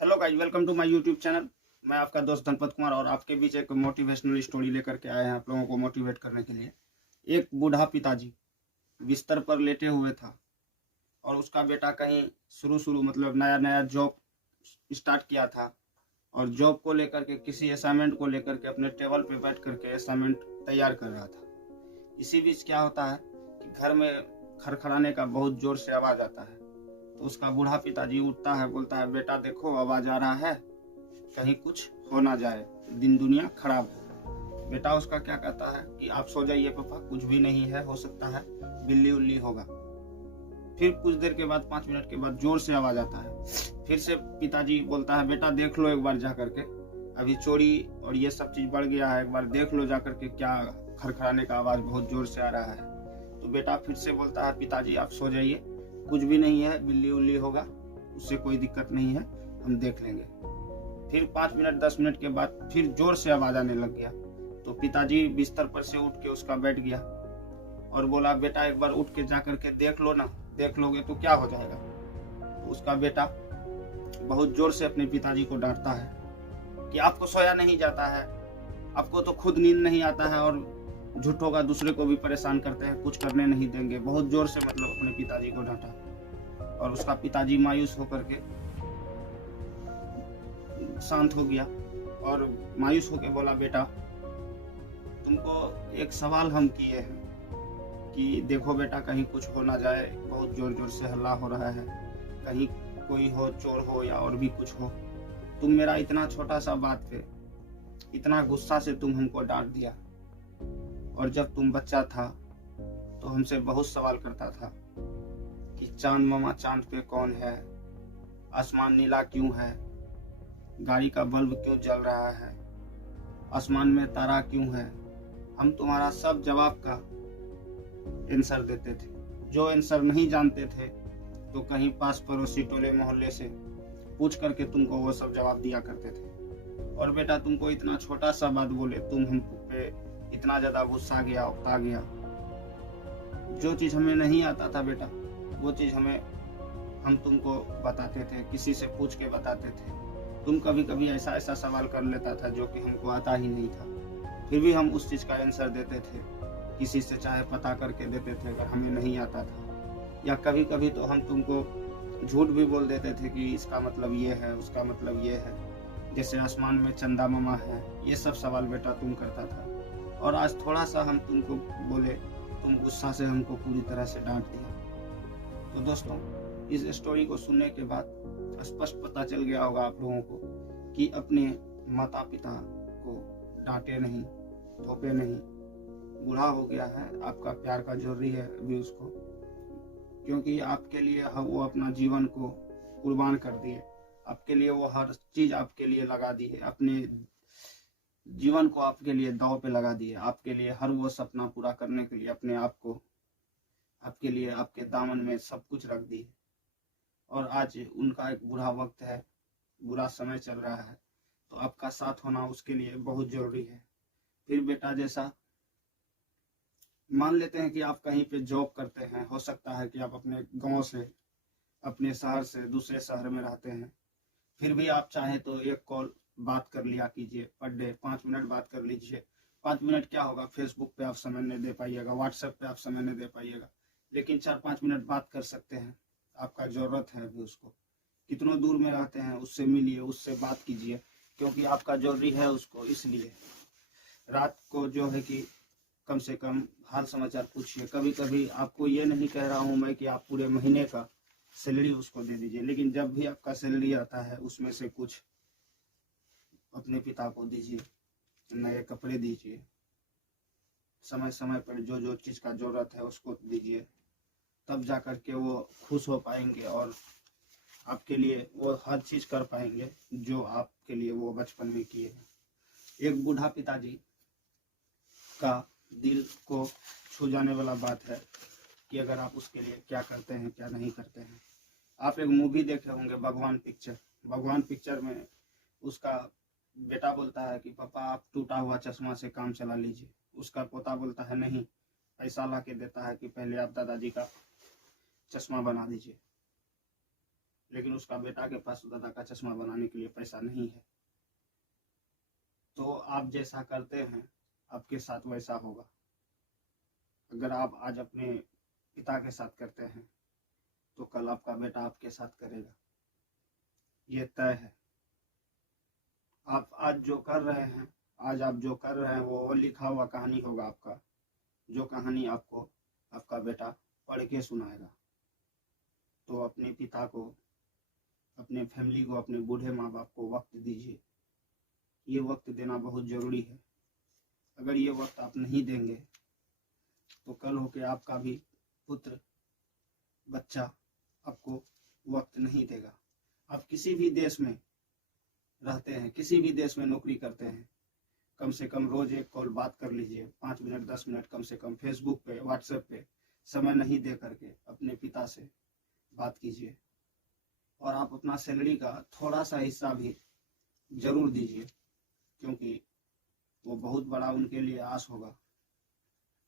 Hello guys, welcome to my YouTube channel. मैं आपका दोस्त धनपत कुमार और आपके बीच एक मोटिवेशनल स्टोरी लेकर के आए हैं आप लोगों को मोटिवेट करने के लिए। एक बूढ़ा पिताजी बिस्तर पर लेटे हुए था और उसका बेटा कहीं शुरू मतलब नया नया जॉब स्टार्ट किया था और जॉब को लेकर के किसी असाइनमेंट को लेकर के अपने टेबल पे बैठ करके असाइनमेंट तैयार कर रहा था। इसी बीच क्या होता है कि घर में खड़खड़ाने का बहुत जोर से आवाज आता है। तो उसका बूढ़ा पिताजी उठता है, बोलता है, बेटा देखो आवाज आ रहा है, कहीं कुछ हो ना जाए, दिन दुनिया खराब है। बेटा उसका क्या कहता है कि आप सो जाइए पापा, कुछ भी नहीं है, हो सकता है बिल्ली उल्ली होगा। फिर कुछ देर के बाद 5 मिनट के बाद जोर से आवाज आता है। फिर से पिताजी बोलता है, बेटा देख लो एक बार जा करके, अभी चोरी और ये सब चीज बढ़ गया है, एक बार देख लो जा करके, क्या खड़खड़ाने का आवाज बहुत जोर से आ रहा है। तो बेटा फिर से बोलता है, पिताजी आप सो जाइए, कुछ भी नहीं है, बिल्ली उल्ली होगा, उससे कोई दिक्कत नहीं है, हम देख लेंगे। फिर 5 मिनट 10 मिनट के बाद फिर जोर से आवाज आने लग गया। तो पिताजी बिस्तर पर से उठ के उसका बैठ गया और बोला, बेटा एक बार उठ के जा करके देख लो ना, देख लोगे तो क्या हो जाएगा। तो उसका बेटा बहुत जोर से अपने पिताजी को डांटता है कि आपको सोया नहीं जाता है, आपको तो खुद नींद नहीं आता है और झूठों का दूसरे को भी परेशान करते हैं, कुछ करने नहीं देंगे। बहुत जोर से मतलब अपने पिताजी को डांटा और उसका पिताजी मायूस होकर के शांत हो गया और मायूस होकर बोला, बेटा तुमको एक सवाल हम किए हैं कि देखो बेटा कहीं कुछ हो ना जाए, बहुत जोर जोर से हल्ला हो रहा है, कहीं कोई हो, चोर हो या और भी कुछ हो। तुम मेरा इतना छोटा सा बात पे इतना गुस्सा से तुम हमको डांट दिया, और जब तुम बच्चा था तो हमसे बहुत सवाल करता था कि चांद मामा चांद पे कौन है, आसमान नीला क्यों है, गाड़ी का बल्ब क्यों जल रहा है, आसमान में तारा क्यों है। हम तुम्हारा सब जवाब का आंसर देते थे। जो आंसर नहीं जानते थे तो कहीं पास पड़ोसी टोले मोहल्ले से पूछ करके तुमको वो सब जवाब दिया करते थे। और बेटा तुमको इतना छोटा सा बात बोले तुम हम पे इतना ज्यादा गुस्सा गया, उकता गया। जो चीज हमें नहीं आता था बेटा, वो चीज हम तुमको बताते थे, किसी से पूछ के बताते थे। तुम कभी कभी ऐसा ऐसा सवाल कर लेता था जो कि हमको आता ही नहीं था, फिर भी हम उस चीज का आंसर देते थे, किसी से चाहे पता करके देते थे अगर हमें नहीं आता था। या कभी कभी तो हम तुमको झूठ भी बोल देते थे कि इसका मतलब ये है, उसका मतलब ये है, जैसे आसमान में चंदा मामा है। ये सब सवाल बेटा तुम करता था और आज थोड़ा सा हम तुमको बोले, तुम गुस्सा से हमको पूरी तरह से डांट दिया। तो दोस्तों, इस स्टोरी को सुनने के बाद स्पष्ट पता चल गया होगा आप लोगों को कि अपने माता पिता को डांटे नहीं, थोपे नहीं। बूढ़ा हो गया है, आपका प्यार का जरूरी है अभी उसको, क्योंकि आपके लिए वो अपना जीवन को कुर्बान कर दिए, आपके लिए वो हर चीज आपके लिए लगा दी है, अपने जीवन को आपके लिए दांव पे लगा दिए, आपके लिए हर वो सपना पूरा करने के लिए अपने आप को आपके लिए आपके दामन में सब कुछ रख दी। और आज उनका एक बुरा वक्त है, बुरा समय चल रहा है, तो आपका साथ होना उसके लिए बहुत जरूरी है। फिर बेटा जैसा मान लेते हैं कि आप कहीं पे जॉब करते हैं, हो सकता है कि आप अपने गांव से, अपने शहर से दूसरे शहर में रहते हैं, फिर भी आप चाहें तो एक कॉल बात कर लिया कीजिए पर डे, 5 मिनट बात कर लीजिए। 5 मिनट क्या होगा, फेसबुक पे आप समय नहीं दे पाइएगा, व्हाट्सएप पे आप समय नहीं दे पाइएगा, लेकिन 4-5 मिनट बात कर सकते हैं। आपका जरूरत है अभी उसको, कितनों दूर में रहते हैं उससे मिलिए, उससे बात कीजिए, क्योंकि आपका जरूरी है उसको। इसलिए रात को जो है कि कम से कम हाल समाचार पूछिए। कभी कभी आपको ये नहीं कह रहा हूं मैं कि आप पूरे महीने का सैलरी उसको दे दीजिए, लेकिन जब भी आपका सैलरी आता है उसमें से कुछ अपने पिता को दीजिए, नए कपड़े दीजिए, समय समय पर जो जो चीज का जरूरत है उसको दीजिए, तब जाकर के वो खुश हो पाएंगे और आपके लिए वो हर चीज कर पाएंगे जो आपके लिए वो बचपन में किए हैं। एक बूढ़ा पिताजी का दिल को छू जाने वाला बात है कि अगर आप उसके लिए क्या करते हैं, क्या नहीं करते हैं। आप एक मूवी देखे होंगे, भगवान पिक्चर। भगवान पिक्चर में उसका बेटा बोलता है कि पापा आप टूटा हुआ चश्मा से काम चला लीजिए। उसका पोता बोलता है नहीं, पैसा ला के देता है कि पहले आप दादाजी का चश्मा बना दीजिए। लेकिन उसका बेटा के पास दादा का चश्मा बनाने के लिए पैसा नहीं है। तो आप जैसा करते हैं आपके साथ वैसा होगा। अगर आप आज अपने पिता के साथ करते हैं तो कल आपका बेटा आपके साथ करेगा, ये तय है। आप आज जो कर रहे हैं, वो लिखा हुआ कहानी होगा आपका, जो कहानी आपको आपका बेटा पढ़ के सुनाएगा। तो अपने पिता को, अपने फैमिली को, अपने बूढ़े माँ बाप को वक्त दीजिए। ये वक्त देना बहुत ज़रूरी है। अगर ये वक्त आप नहीं देंगे तो कल होके आपका भी पुत्र, बच्चा आपको वक्त नहीं देगा। आप किसी भी देश में रहते हैं, किसी भी देश में नौकरी करते हैं, कम से कम रोज एक कॉल बात कर लीजिए, 5 मिनट 10 मिनट कम से कम फेसबुक पे, व्हाट्सएप पे समय नहीं दे करके अपने पिता से बात कीजिए। और आप अपना सैलरी का थोड़ा सा हिस्सा भी जरूर दीजिए, क्योंकि वो बहुत बड़ा उनके लिए आस होगा।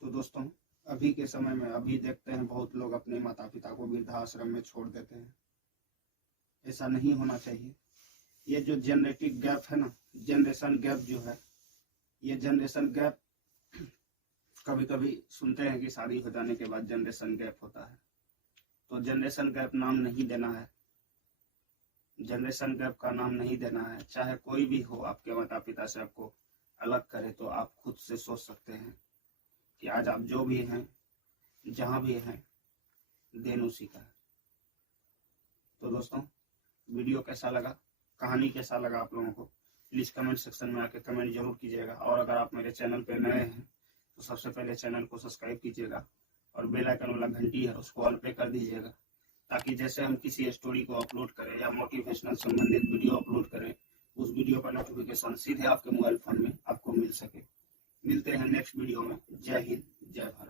तो दोस्तों, अभी के समय में अभी देखते हैं बहुत लोग अपने माता पिता को वृद्धाश्रम में छोड़ देते हैं। ऐसा नहीं होना चाहिए। ये जो जेनरेटिव गैप है ना, जनरेशन गैप जो है, ये जनरेशन गैप कभी कभी सुनते हैं कि शादी हो जाने के बाद जनरेशन गैप होता है। तो जनरेशन गैप नाम नहीं देना है, जनरेशन गैप का नाम नहीं देना है। चाहे कोई भी हो आपके माता पिता से आपको अलग करे, तो आप खुद से सोच सकते हैं कि आज आप जो भी हैं, जहाँ भी हैं, देन उसी का है। तो दोस्तों, वीडियो कैसा लगा, कहानी कैसा लगा आप लोगों को, प्लीज़ कमेंट सेक्शन में आके कमेंट जरूर कीजिएगा। और अगर आप मेरे चैनल पे नए हैं तो सबसे पहले चैनल को सब्सक्राइब कीजिएगा और बेल आइकन वाला घंटी है उसको ऑल पे कर दीजिएगा, ताकि जैसे हम किसी स्टोरी को अपलोड करें या मोटिवेशनल संबंधित वीडियो अपलोड करें, उस वीडियो का नोटिफिकेशन सीधे आपके मोबाइल फोन में आपको मिल सके। मिलते हैं नेक्स्ट वीडियो में। जय हिंद, जय भारत।